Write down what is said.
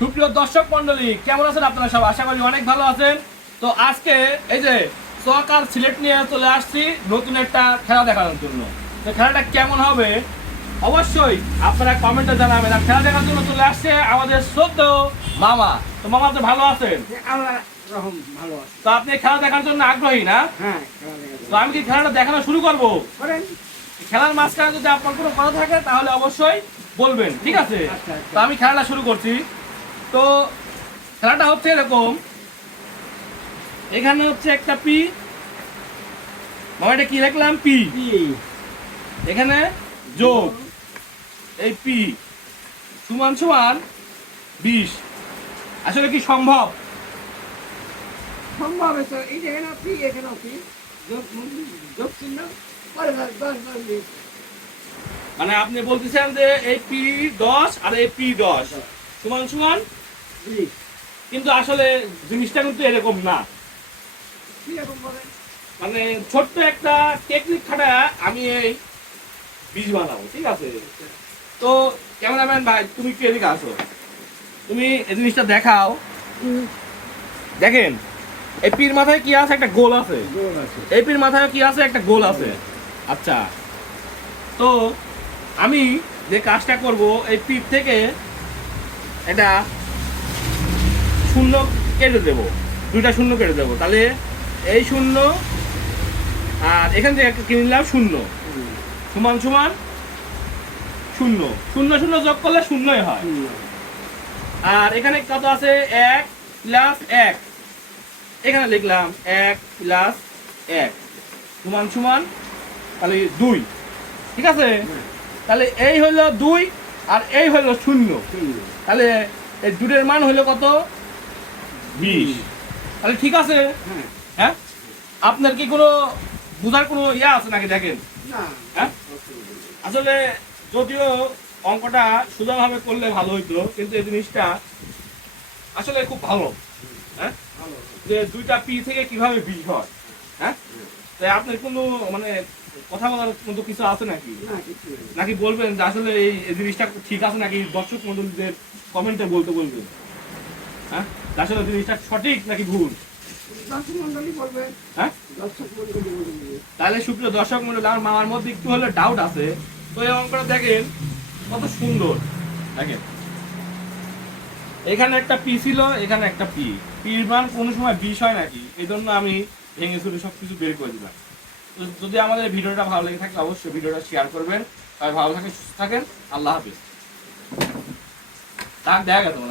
সুপ্রিয় দর্শক মন্ডলী, কেমন আছেন আপনারা সব? আশা করি অনেক ভালো আছেন। তো আজকে এই যে সকার সিলেট নিয়ে চলে আসছি নতুন একটা খেলা দেখানোর জন্য। তো খেলাটা কেমন হবে অবশ্যই আপনারা কমেন্টে জানাবেন। আর খেলা দেখার জন্য চলে আসছে আমাদের সদ্য মামা। তো মামা, তো ভালো আছেন? আল্লাহ রহম ভালো আছে। তো আপনি খেলা দেখার জন্য আগ্রহী না? হ্যাঁ, খেলা দেখা তো আমি কি খেলাটা দেখানো শুরু করব? করেন। খেলার মাঝখানে যদি আপনার কোনো কথা থাকে তাহলে অবশ্যই বলবেন, ঠিক আছে? আচ্ছা, আচ্ছা। তো আমি খেলাটা শুরু করছি। তো খেলাটা হচ্ছে এরকম, এখানে হচ্ছে একটা পি, এটা কি লিখলাম? পি। এখানে যোগ এই পি সমান সমান 20। আসলে কি সম্ভব? সম্ভব আছে, এই যে এখানে আপনি এখানে আপনি যোগ চিহ্ন পরে 10 মানে আপনি বলতেছেন যে এই পি 10 আর এই পি 10 সমান সমান, 20 কিন্তু আসলে জিনিসটা কিন্তু এরকম না। কিরকম বলেন? মানে ছোট্ট একটা টেকনিক খাটায় আমি এই বীজ বানাবো, ঠিক আছে? তো ক্যামেরাম্যান ভাই, তুমি কি এদিকে আসো, তুমি এই জিনিসটা দেখাও। দেখেন, এই পির মাথায় কি আছে? একটা গোল আছে। গোল আছে। এই পির মাথায় কি আছে? একটা গোল আছে। আচ্ছা, তো আমি যে কাজটা করব, এই পির থেকে এটা শূন্য কেটে দেব, দুইটা শূন্য কেটে দেবো। তাহলে এই শূন্য আর এখান থেকে একটা কিনে নিলাম শূন্য, সমান সমান শূন্য। শূন্য শূন্য যোগ করলে শূন্যই হয়। আর এখানে কত আছে? 1 প্লাস 1। এখানে লিখলাম 1 প্লাস 1 সমান সমান তাহলে 2, ঠিক আছে? তাহলে এই হলো 2 আর এই হলো শূন্য। তাহলে এই দুটোর মান হলো কত? 20। তাহলে ঠিক আছে। হ্যাঁ। হ্যাঁ, আপনার কি কোনো বোঝার কোনো ইয়া আছে নাকি? দেখেন, না, হ্যাঁ, আসলে যদিও অঙ্কটা সোজাভাবে করলে ভালো হইতো, কিন্তু এই জিনিসটা আসলে খুব ভালো। হ্যাঁ, ভালো। যে দুইটা পি থেকে কিভাবে 20 হয়। হ্যাঁ, তাই আপনার কোনো মানে কথা বলার মতো কিছু আছে নাকি? না, কিছু নেই। নাকি বলবেন যে আসলে এই জিনিসটা ঠিক আছে নাকি? দর্শক মন্ডলীদের কমেন্টে বলতে বলবেন। হ্যাঁ, যে আসলে জিনিসটা সঠিক নাকি ভুল। দর্শক মণ্ডলী বলবে। হ্যাঁ, দর্শক মণ্ডলী বলবে। তাহলে সুপ্রিয় দর্শক মন্ডলী, আমার মামার মধ্যে একটু হলে ডাউট আছে। তো এই অঙ্কটা দেখেন কত সুন্দর। দেখেন, এখানে একটা পি ছিল, এখানে একটা পি। পির মান কোনো সময় 20 হয় নাকি? এই জন্য আমি ভেঙে চুরে সবকিছু বের করে দিলাম। তো যদি আমাদের ভিডিওটা ভালো লেগে থাকে অবশ্যই ভিডিওটা শেয়ার করবেন। সবাই ভালো থাকেন, সুস্থ থাকেন। আল্লাহ হাফিজ। দেখা গেছে।